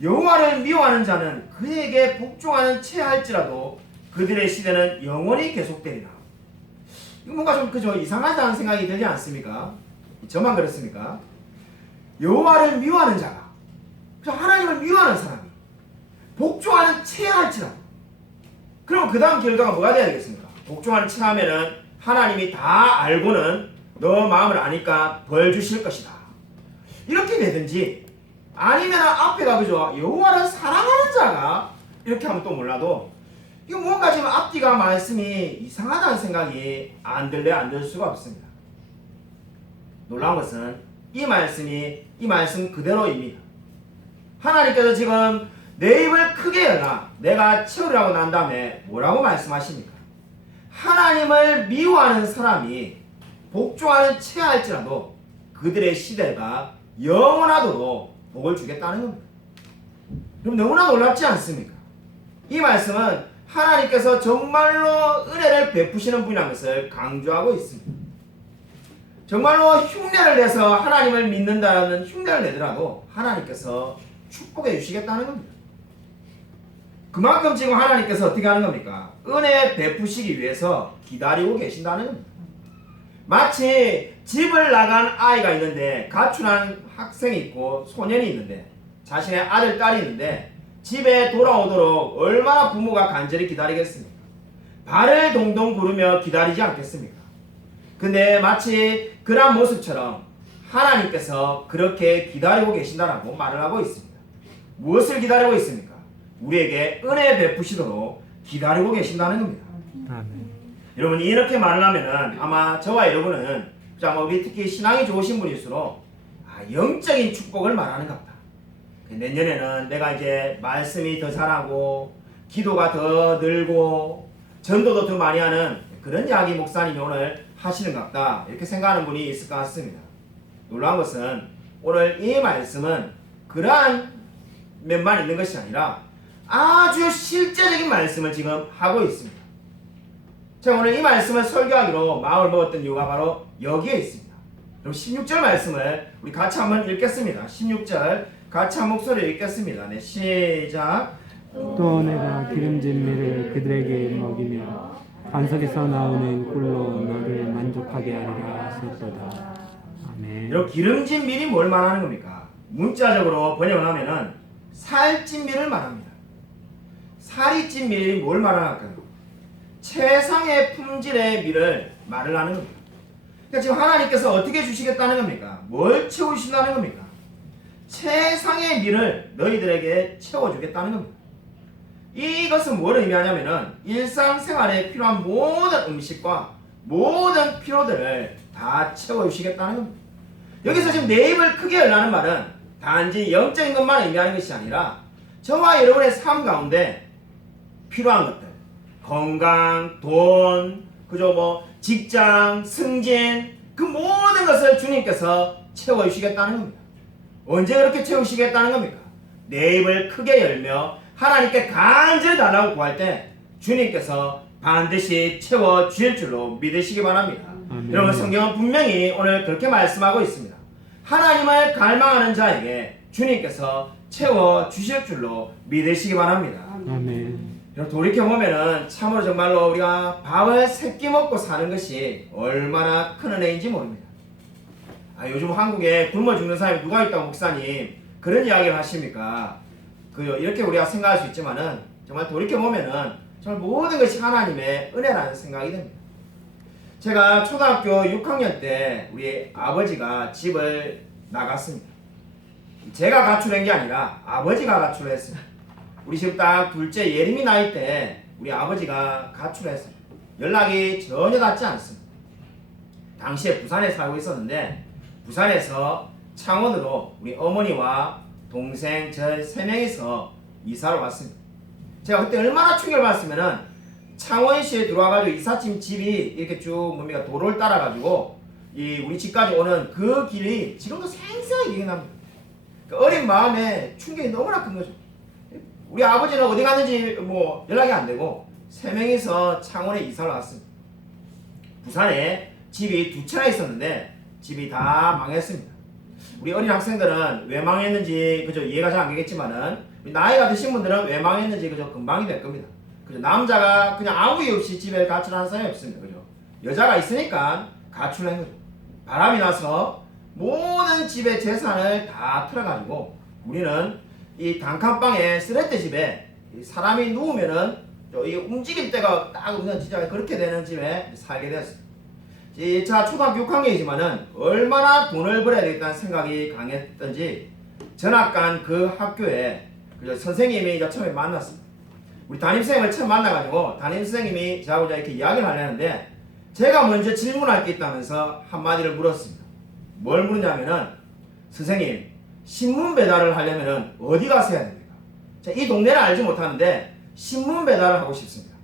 여호와를 미워하는 자는 그에게 복종하는 채할지라도 그들의 시대는 영원히 계속되리라. 이거 뭔가 좀 그저 이상하다는 생각이 들지 않습니까? 저만 그렇습니까? 여호와를 미워하는 자가, 하나님을 미워하는 사람이 복종하는 채할지라도, 그럼 그 다음 결과가 뭐가 돼야 되겠습니까? 복종하는 채하면은 하나님이 다 알고는 너 마음을 아니까 벌 주실 것이다. 이렇게 되든지 아니면 앞에가 그죠? 여호와를 사랑하는 자가 이렇게 하면 또 몰라도 이거 뭔가 지금 앞뒤가 말씀이 이상하다는 생각이 안 들 수가 없습니다. 놀라운 것은 이 말씀 그대로입니다. 하나님께서 지금 내 입을 크게 열라 내가 채우라고 난 다음에 뭐라고 말씀하십니까? 하나님을 미워하는 사람이 복종하는 채할지라도 그들의 시대가 영원하도록 복을 주겠다는 겁니다. 그럼 너무나 놀랍지 않습니까? 이 말씀은 하나님께서 정말로 은혜를 베푸시는 분이라는 것을 강조하고 있습니다. 정말로 흉내를 내서 하나님을 믿는다는 흉내를 내더라도 하나님께서 축복해 주시겠다는 겁니다. 그만큼 지금 하나님께서 어떻게 하는 겁니까? 은혜 베푸시기 위해서 기다리고 계신다는 겁니다. 마치 집을 나간 아이가 있는데 가출한 학생이 있고 소년이 있는데 자신의 아들, 딸이 있는데 집에 돌아오도록 얼마나 부모가 간절히 기다리겠습니까? 발을 동동 구르며 기다리지 않겠습니까? 근데 마치 그런 모습처럼 하나님께서 그렇게 기다리고 계신다라고 말을 하고 있습니다. 무엇을 기다리고 있습니까? 우리에게 은혜 베푸시도록 기다리고 계신다는 겁니다. 아멘. 여러분 이렇게 말을 하면은 아마 저와 여러분은 아마 우리 특히 신앙이 좋으신 분일수록 영적인 축복을 말하는 것 같다. 내년에는 내가 이제 말씀이 더 잘하고 기도가 더 늘고 전도도 더 많이 하는 그런 이야기 목사님이 오늘 하시는 것 같다. 이렇게 생각하는 분이 있을 것 같습니다. 놀라운 것은 오늘 이 말씀은 그러한 면만 있는 것이 아니라 아주 실제적인 말씀을 지금 하고 있습니다. 제가 오늘 이 말씀을 설교하기로 마음을 먹었던 이유가 바로 여기에 있습니다. 그럼 16절 말씀을 우리 같이 한번 읽겠습니다. 16절 같이 한 목소리로 읽겠습니다. 네, 시작. 또 내가 기름진 밀을 그들에게 먹이며 반석에서 나오는 꿀로 너를 만족하게 하리라 하셨도다. 아멘. 여러분 기름진 밀이 뭘 말하는 겁니까? 문자적으로 번역을 하면은 살찐 밀을 말합니다. 살이 찐 밀이 뭘 말할까요? 최상의 품질의 밀을 말을 하는 겁니다. 그러니까 지금 하나님께서 어떻게 주시겠다는 겁니까? 뭘 채우신다는 겁니까? 최상의 밀을 너희들에게 채워주겠다는 겁니다. 이것은 뭘 의미하냐면은 일상생활에 필요한 모든 음식과 모든 필요들을 다 채워주시겠다는 겁니다. 여기서 지금 내 입을 크게 열라는 말은 단지 영적인 것만 의미하는 것이 아니라 저와 여러분의 삶 가운데 필요한 것들, 건강, 돈, 직장, 승진, 그 모든 것을 주님께서 채워주시겠다는 겁니다. 언제 그렇게 채우시겠다는 겁니까? 내 입을 크게 열며 하나님께 간절히 달라고 구할 때 주님께서 반드시 채워주실 줄로 믿으시기 바랍니다. 여러분 성경은 분명히 오늘 그렇게 말씀하고 있습니다. 하나님을 갈망하는 자에게 주님께서 채워주실 줄로 믿으시기 바랍니다. 아멘. 돌이켜보면은 참으로 정말로 우리가 밥을 세끼 먹고 사는 것이 얼마나 큰 은혜인지 모릅니다. 요즘 한국에 굶어 죽는 사람이 누가 있다고 목사님 그런 이야기를 하십니까? 이렇게 우리가 생각할 수 있지만은 정말 돌이켜보면은 정말 모든 것이 하나님의 은혜라는 생각이 듭니다. 제가 초등학교 6학년 때 우리 아버지가 집을 나갔습니다. 제가 가출한 게 아니라 아버지가 가출했어요. 우리 지금 딱 둘째 예림이 나이 때 우리 아버지가 가출했어요. 연락이 전혀 닿지 않습니다. 당시에 부산에 살고 있었는데 부산에서 창원으로 우리 어머니와 동생 저 3명이서 이사를 왔습니다. 제가 그때 얼마나 충격을 받았으면은 창원시에 들어와가지고 이삿짐 집이 이렇게 쭉 뭡니까 도로를 따라가지고 이 우리 집까지 오는 그 길이 지금도 생생하게 기억납니다. 그 어린 마음에 충격이 너무나 큰 거죠. 우리 아버지는 어디 갔는지 뭐 연락이 안 되고 3명이서 창원에 이사를 왔습니다. 부산에 집이 2채나 있었는데 집이 다 망했습니다. 우리 어린 학생들은 왜 망했는지 그저 이해가 잘 안 되겠지만은 나이가 드신 분들은 왜 망했는지 그저 금방이 될 겁니다. 그죠? 남자가 그냥 아무 이유 없이 집에 가출하는 사람이 없습니다. 그죠? 여자가 있으니까 가출한 거죠. 바람이 나서 모든 집의 재산을 다 틀어가지고 우리는 이 단칸방에 쓰레기 집에 사람이 누우면은 이게 움직일 데가 딱 없는 진짜 그렇게 되는 집에 살게 되었습니다. 제가 초등학교 6학년이지만은 얼마나 돈을 벌어야 되겠다는 생각이 강했던지 전학 간 그 학교에 선생님이 처음에 만났습니다. 우리 담임선생님을 처음 만나가지고 담임선생님이 저하고 이렇게 이야기를 하려는데 제가 먼저 질문할 게 있다면서 한마디를 물었습니다. 뭘 물었냐면은 선생님 신문 배달을 하려면은 어디 가서 해야 됩니까? 이 동네를 알지 못하는데 신문 배달을 하고 싶습니다.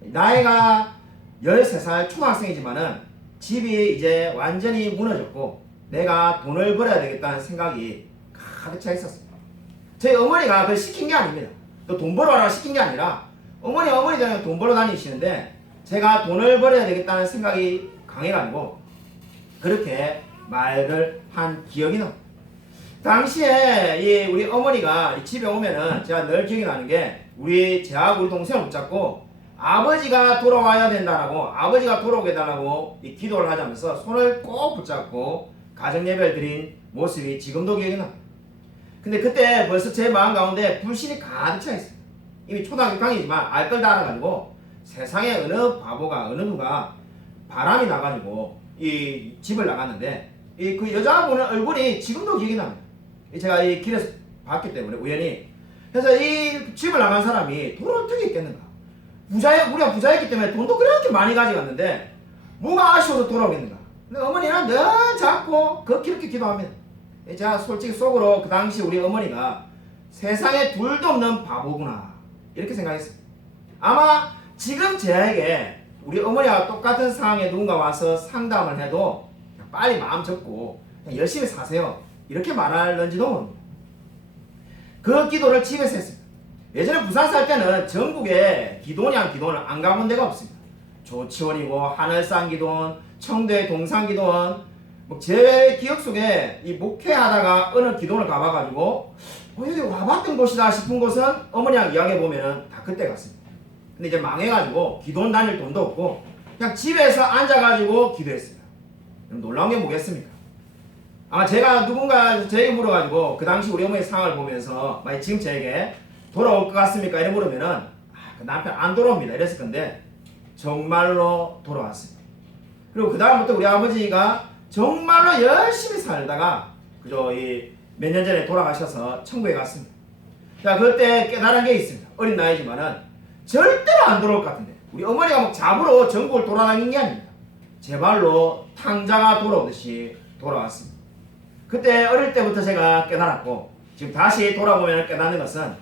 나이가 13살 초등학생이지만은 집이 이제 완전히 무너졌고 내가 돈을 벌어야 되겠다는 생각이 가득 차 있었습니다. 저희 어머니가 그걸 시킨 게 아닙니다. 또 돈 벌어라 시킨 게 아니라 어머니도 돈 벌어 다니시는데 제가 돈을 벌어야 되겠다는 생각이 강해가지고 그렇게 말을 한 기억이 납니다. 당시에 우리 어머니가 집에 오면은 제가 늘 기억이 나는 게 제하고 우리 동생을 붙잡고 아버지가 돌아와야 된다라고 아버지가 돌아오게 해달라고 기도를 하자면서 손을 꼭 붙잡고 가정예배를 드린 모습이 지금도 기억이 납니다. 근데 그때 벌써 제 마음 가운데 불신이 가득 차 있어요. 이미 초등학교 강의지만 알 걸 다 알아가지고 세상에 어느 바보가 어느 누가 바람이 나가지고 이 집을 나갔는데 그 여자분의 얼굴이 지금도 기억이 납니다. 제가 이 길에서 봤기 때문에 우연히 그래서 이 집을 나간 사람이 돈을 어떻게 있겠는가? 우리가 부자였기 때문에 돈도 그렇게 많이 가져갔는데 뭐가 아쉬워서 돌아오겠는가? 근데 어머니는 늘 자꾸 그렇게 기도합니다. 제가 솔직히 속으로 그 당시 우리 어머니가 세상에 둘도 없는 바보구나 이렇게 생각했어요. 아마 지금 저에게 우리 어머니와 똑같은 상황에 누군가 와서 상담을 해도 빨리 마음 접고 그냥 열심히 사세요 이렇게 말할는지도 모릅니다. 그 기도를 집에서 했습니다. 예전에 부산 살 때는 전국에 기도원 기도원을 안 가본 데가 없습니다. 조치원이고 하늘산 기도원, 청도의 동산 기도원 제 기억 속에 이 목회하다가 어느 기도원을 가봐가지고 여기 와봤던 곳이다 싶은 곳은 어머니랑 이야기해보면은 다 그때 갔습니다. 근데 이제 망해가지고 기도원 다닐 돈도 없고 그냥 집에서 앉아가지고 기도했습니다. 그럼 놀라운 게 뭐겠습니까? 아마 제가 누군가 저에게 물어가지고 그 당시 우리 어머니 상황을 보면서 만약 지금 저에게 돌아올 것 같습니까? 이래 물으면은 그 남편 안 돌아옵니다 이랬을 건데 정말로 돌아왔습니다. 그리고 그 다음부터 우리 아버지가 정말로 열심히 살다가 그저 몇 년 전에 돌아가셔서 천국에 갔습니다. 자, 그때 깨달은 게 있습니다. 어린 나이지만은 절대로 안 돌아올 것 같은데 우리 어머니가 막 잡으러 전국을 돌아다닌 게 아닙니다. 제 발로 탕자가 돌아오듯이 돌아왔습니다. 그때 어릴 때부터 제가 깨달았고 지금 다시 돌아보면 깨닫는 것은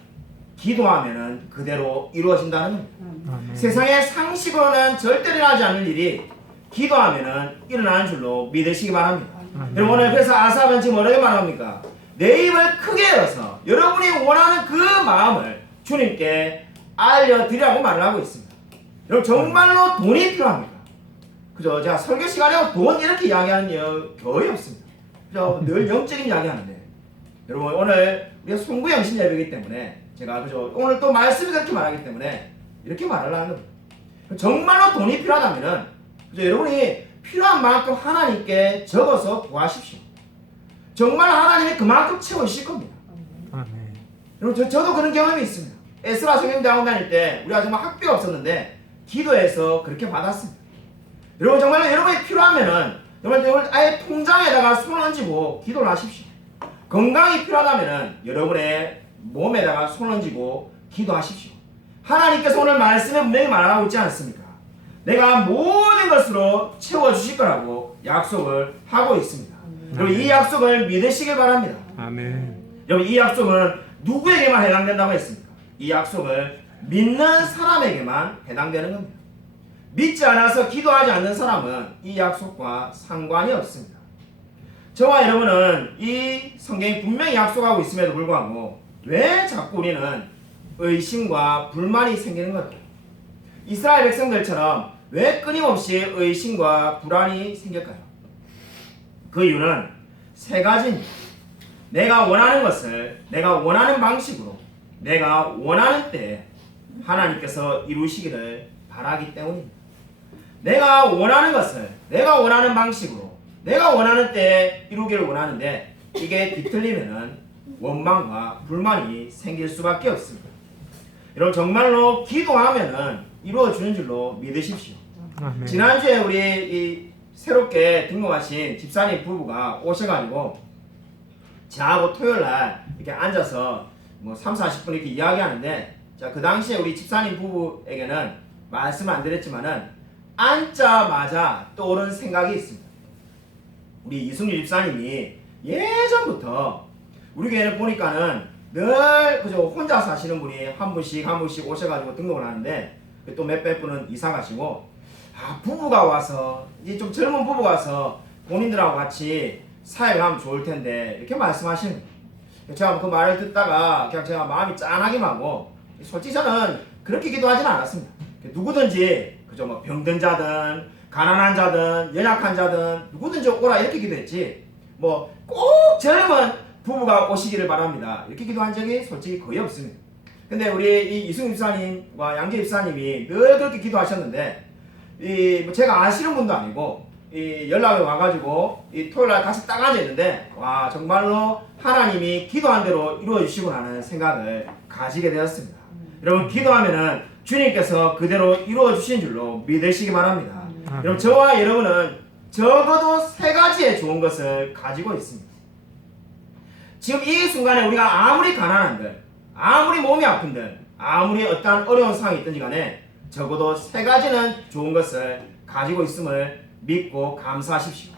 기도하면은 그대로 이루어진다는 겁니다. 세상에 상식으로는 절대 일어나지 않을 일이 기도하면은 일어나는 줄로 믿으시기 바랍니다. 여러분 오늘 그래서 아삽은 지금 뭐라고 말합니까? 내 입을 크게 열어서 여러분이 원하는 그 마음을 주님께 알려드리라고 말을 하고 있습니다. 여러분 정말로 돈이 필요합니까? 그죠? 제가 설교 시간에 돈 이렇게 이야기하는 게 거의 없습니다. 그죠? 늘 영적인 이야기 하는데 여러분 오늘 우리가 송구영신 예배이기 때문에 제가 그죠? 오늘 또 말씀이 그렇게 말하기 때문에 이렇게 말을 하는 겁니다. 정말로 돈이 필요하다면은 그죠? 여러분이 필요한 만큼 하나님께 적어서 구하십시오. 정말 하나님이 그만큼 채워주실 겁니다. 여러분 저도 그런 경험이 있습니다. 에스라 성경대학원 다닐 때 우리가 정말 학비가 없었는데 기도해서 그렇게 받았습니다. 여러분 정말 여러분이 필요하면은 정말 아예 통장에다가 손을 얹고 기도를 하십시오. 건강이 필요하다면 여러분의 몸에다가 손 얹고 기도하십시오. 하나님께서 오늘 말씀에 분명히 말하고 있지 않습니까? 내가 모든 것으로 채워주실 거라고 약속을 하고 있습니다. 여러분 이 약속을 믿으시길 바랍니다. 아멘. 여러분 이 약속은 누구에게만 해당된다고 했습니까? 이 약속을 믿는 사람에게만 해당되는 겁니다. 믿지 않아서 기도하지 않는 사람은 이 약속과 상관이 없습니다. 저와 여러분은 이 성경이 분명히 약속하고 있음에도 불구하고 왜 자꾸 우리는 의심과 불만이 생기는 걸까요? 이스라엘 백성들처럼 왜 끊임없이 의심과 불안이 생길까요? 그 이유는 세 가지입니다. 내가 원하는 것을 내가 원하는 방식으로 내가 원하는 때에 하나님께서 이루시기를 바라기 때문입니다. 내가 원하는 것을 내가 원하는 방식으로 내가 원하는 때에 이루기를 원하는데 이게 뒤틀리면은 원망과 불만이 생길 수밖에 없습니다. 여러분 정말로 기도하면은 이루어지는 줄로 믿으십시오. 아멘. 지난주에 우리 이 새롭게 등록하신 집사님 부부가 오셔가지고 저하고 토요일날 이렇게 앉아서 뭐 30-40분 이렇게 이야기하는데 자, 그 당시에 우리 집사님 부부에게는 말씀을 안 드렸지만은 앉자마자 떠오른 생각이 있습니다. 우리 이승유 집사님이 예전부터 우리 교회를 보니까는 늘 그저 혼자 사시는 분이 한 분씩 오셔가지고 등록을 하는데 또 몇백 분은 이사 가시고 부부가 와서 이제 좀 젊은 부부가 와서 본인들하고 같이 사역을 하면 좋을 텐데 이렇게 말씀하시는 거예요. 제가 그 말을 듣다가 그냥 제가 마음이 짠하기만 하고 솔직히 저는 그렇게 기도하지는 않았습니다. 누구든지 그저 뭐 병든 자든 가난한 자든 연약한 자든 누구든지 오라 이렇게 기도했지 뭐 꼭 젊은 부부가 오시기를 바랍니다 이렇게 기도한 적이 솔직히 거의 없습니다. 근데 우리 이 이승우 집사님과 양재 집사님이 늘 그렇게 기도하셨는데 뭐 제가 아시는 분도 아니고 연락이 와가지고 토요일날 같이 딱 앉아있는데 와 정말로 하나님이 기도한 대로 이루어주시구나는 생각을 가지게 되었습니다. 여러분 기도하면은 주님께서 그대로 이루어주신 줄로 믿으시기 바랍니다. 여러분 저와 여러분은 적어도 세 가지의 좋은 것을 가지고 있습니다. 지금 이 순간에 우리가 아무리 가난한들 아무리 몸이 아픈들 아무리 어떠한 어려운 상황이 있든지 간에 적어도 세 가지는 좋은 것을 가지고 있음을 믿고 감사하십시오.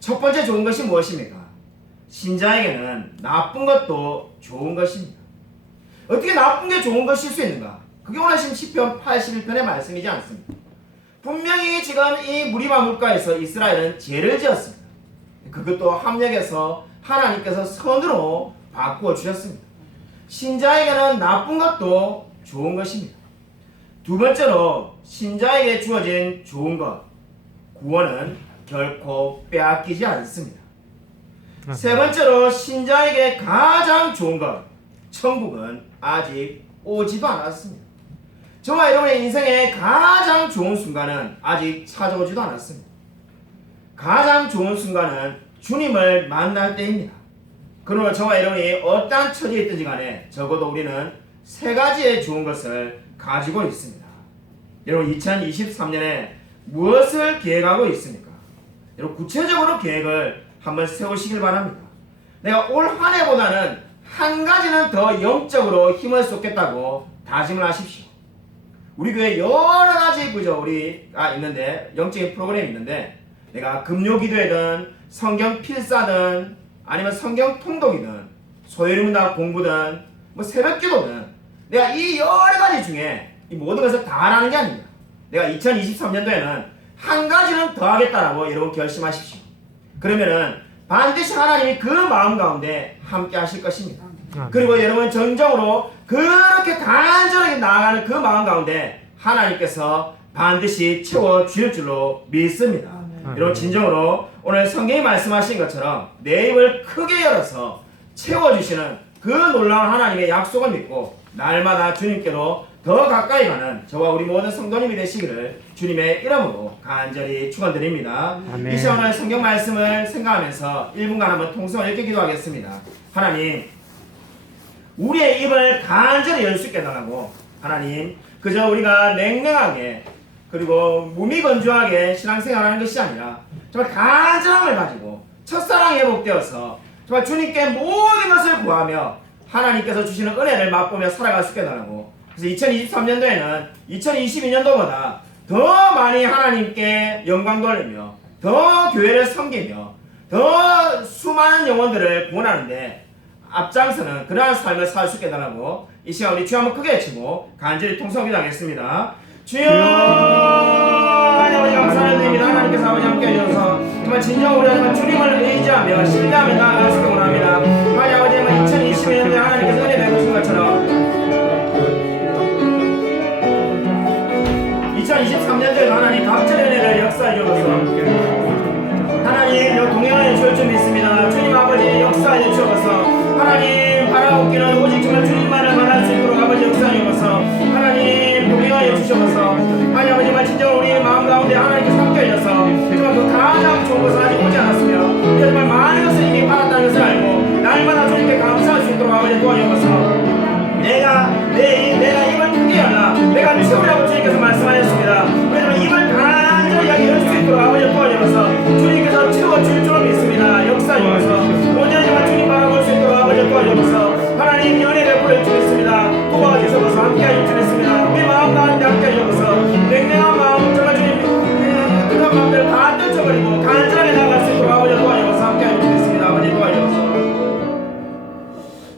첫 번째 좋은 것이 무엇입니까? 신자에게는 나쁜 것도 좋은 것입니다. 어떻게 나쁜 게 좋은 것일 수 있는가? 그게 오늘 시편 81편의 말씀이지 않습니까? 분명히 지금 이 무리바 물가에서 이스라엘은 죄를 지었습니다. 그것도 합력해서 하나님께서 선으로 바꾸어 주셨습니다. 신자에게는 나쁜 것도 좋은 것입니다. 두 번째로 신자에게 주어진 좋은 것, 구원은 결코 빼앗기지 않습니다. 세 번째로 신자에게 가장 좋은 것, 천국은 아직 오지도 않았습니다. 저와 여러분의 인생의 가장 좋은 순간은 아직 찾아오지도 않았습니다. 가장 좋은 순간은 주님을 만날 때입니다. 그러나 저와 여러분이 어떠한 처지에 있든지 간에 적어도 우리는 세 가지의 좋은 것을 가지고 있습니다. 여러분 2023년에 무엇을 계획하고 있습니까? 여러분 구체적으로 계획을 한번 세우시길 바랍니다. 내가 올 한 해보다는 한 가지는 더 영적으로 힘을 쏟겠다고 다짐을 하십시오. 우리 교회 여러 가지 그죠 우리가 있는데 영적인 프로그램이 있는데 내가 금요기도회든 성경 필사든 아니면 성경 통독이든 소요리문답 공부든 뭐 새벽기도든 내가 이 여러 가지 중에 이 모든 것을 다 하라는 게 아닙니다. 내가 2023년도에는 한 가지는 더 하겠다라고 여러분 결심하십시오. 그러면은 반드시 하나님이 그 마음 가운데 함께 하실 것입니다. 그리고 여러분 정정으로 그렇게 간절하게 나아가는 그 마음 가운데 하나님께서 반드시 채워주실 줄로 믿습니다. 여러분 진정으로 오늘 성경이 말씀하신 것처럼 내 입을 크게 열어서 채워주시는 그 놀라운 하나님의 약속을 믿고 날마다 주님께로 더 가까이 가는 저와 우리 모든 성도님이 되시기를 주님의 이름으로 간절히 축원드립니다. 아멘. 이 시간에 성경 말씀을 생각하면서 1분간 한번 통성을 읽게 기도하겠습니다. 하나님 우리의 입을 간절히 열 수 있게 해달라고 하나님 그저 우리가 냉랭하게 그리고 무미건조하게 신앙생활하는 것이 아니라 정말 간절함을 가지고 첫사랑이 회복되어서 정말 주님께 모든 것을 구하며 하나님께서 주시는 은혜를 맛보며 살아갈 수 있게 달라고. 그래서 2023년도에는 2022년도보다 더 많이 하나님께 영광 돌리며 더 교회를 섬기며 더 수많은 영혼들을 구원하는데 앞장서는 그러한 삶을 살 수 있게 달라고. 이 시간 우리 주여 한번 크게 외치고 간절히 통성 기도하겠습니다. 주여 아버지 감사드립니다. 하나님께서 아버지 함께 해주셔서 정말 진정 우리 하나님 주님을 의지하며 신뢰하며 나아갈 수 있게 원합니다. 아버지 2022년도에 하나님께서 은혜 베푸신 것처럼 2023년도에도 하나님 갑절의 은혜를 역사해 주셔서 하나님 동행하여 주실 줄 믿습니다. 주님 아버지 역사해 주셔서 하나님 바라옵기는 오직 정말 주님만을 만날 수 있도록 아버지 역사해 주셔서 하나님 동행하여 주셔서 아니 아버지 정말 진정 우리 마음 가운데 하나님께서 함께 하셔서 정말 그 가장 좋은 것은 아직 오지 않았으며 우리가 정말 많은 것을 이미 받았다는 것을 알고 날마다 주님께 감사할 수 있도록 아버지 도와주셔서 내가 입을 크게 열라 내가 채우라고 주님께서 말씀하셨습니다. 왜냐면 입을 간절히 열 수 있도록 아버지 도와주셔서 주님께서 채워줄 줄 믿습니다. 역사하셔서 온전히 정말 주님 바라볼 수 있도록 아버지 도와주셔서 하나님 연애 베풀어 주겠습니다. 도와주셔서 함께하여 주겠습니다. 우리 마음 가운데 함께하여 주셔서 냉랭한 마음 정말 주님 그런 마음들 다 떨쳐버리고 간절하게 나아갈 수 있도록 아버지 도와주셔서 함께하여 주겠습니다. 아버지 도와주셔서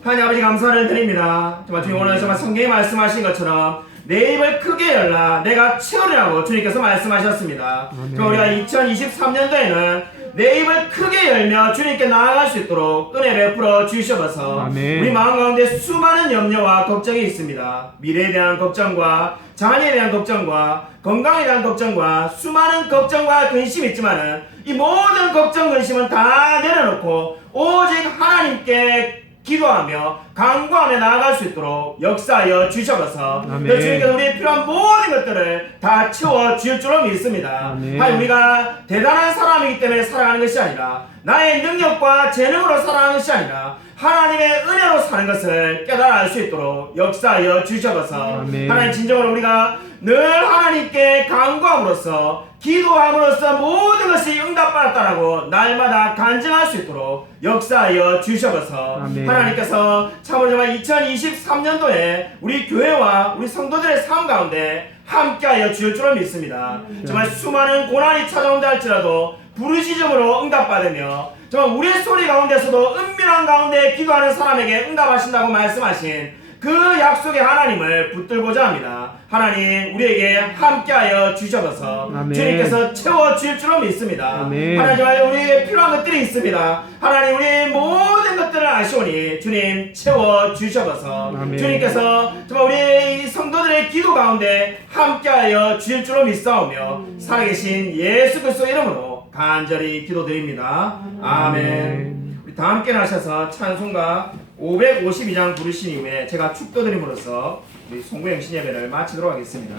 하나님 아버지 감사를 드립니다. 정말 주님 오늘 정말 성경에 말씀하신 것처럼 내 입을 크게 열라 내가 채우리라고 주님께서 말씀하셨습니다. 정말 우리가 2023년도에는 내 입을 크게 열며 주님께 나아갈 수 있도록 은혜 베풀어 주셔서 우리 마음 가운데 수많은 염려와 걱정이 있습니다. 미래에 대한 걱정과 자녀에 대한 걱정과 건강에 대한 걱정과 수많은 걱정과 근심이 있지만은 이 모든 걱정 근심은 다 내려놓고 오직 하나님께 기도하며 간구하며 나아갈 수 있도록 역사하여 주셔서 주님께서 우리의 필요한 모든 것들을 다 채워 주실 줄로 믿습니다. 아니 우리가 대단한 사람이기 때문에 살아가는 것이 아니라 나의 능력과 재능으로 살아가는 것이 아니라 하나님의 은혜로 사는 것을 깨달아 알 수 있도록 역사하여 주셔서 하나님 진정으로 우리가 늘 하나님께 간구함으로써 기도함으로써 모든 것이 응답받았다라고 날마다 간증할 수 있도록 역사하여 주셔서 하나님께서 참으로 정말 2023년도에 우리 교회와 우리 성도들의 삶 가운데 함께하여 주실 줄을 믿습니다. 정말 수많은 고난이 찾아온다 할지라도 부르짖음으로 응답받으며 정말 우리의 소리 가운데서도 은밀한 가운데 기도하는 사람에게 응답하신다고 말씀하신 그 약속의 하나님을 붙들고자 합니다. 하나님 우리에게 함께하여 주셔서 주님께서 채워주실 줄로 믿습니다. 하나님 정말 우리에게 필요한 것들이 있습니다. 하나님 우리의 모든 것들을 아시오니 주님 채워주셔서 주님께서 정말 우리 성도들의 기도 가운데 함께하여 주실 줄로 믿사오며 살아계신 예수 그리스도 이름으로 간절히 기도드립니다. 아멘. 우리 다 함께 나셔서 찬송가 552장 부르신 이후에 제가 축도드림으로써 우리 송구 영신 예배를 마치도록 하겠습니다.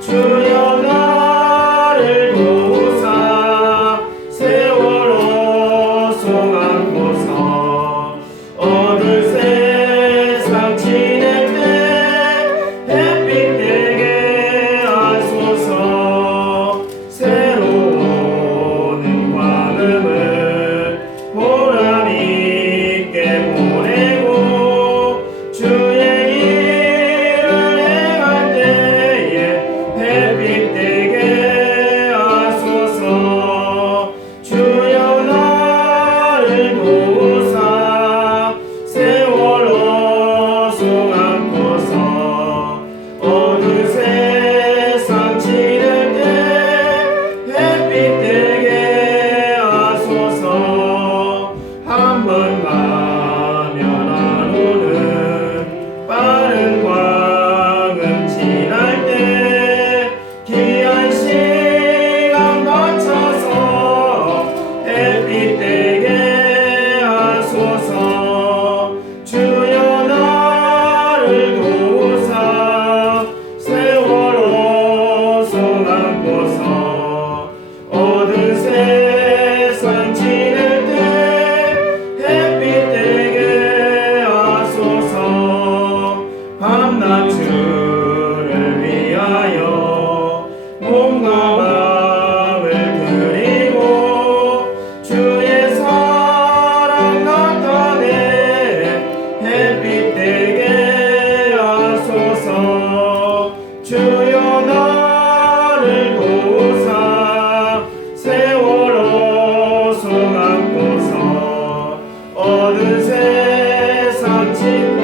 주여 나를 몸과 마음을 드리고 주의 사랑 나타내 햇빛 되게 하소서. 주여 나를 도우사 세월호 손 안고서 어두운 세상 지고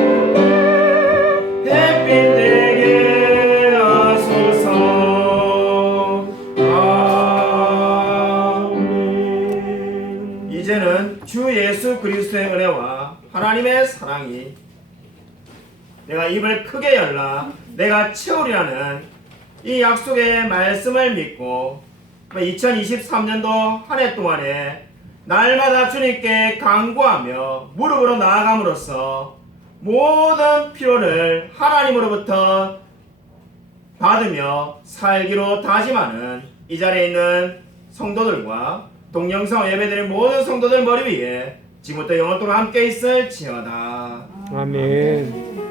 햇빛 되게 하소서. 아멘. 이제는 주 예수 그리스도의 은혜와 하나님의 사랑이 내가 입을 크게 열라 내가 채우리라는 이 약속의 말씀을 믿고 2023년도 한 해 동안에 날마다 주님께 간구하며 무릎으로 나아감으로써 모든 필요를 하나님으로부터 받으며 살기로 다짐하는 이 자리에 있는 성도들과 동영상 예배드린 모든 성도들 머리 위에 지금부터 영원토록 함께 있을지어다. 아멘.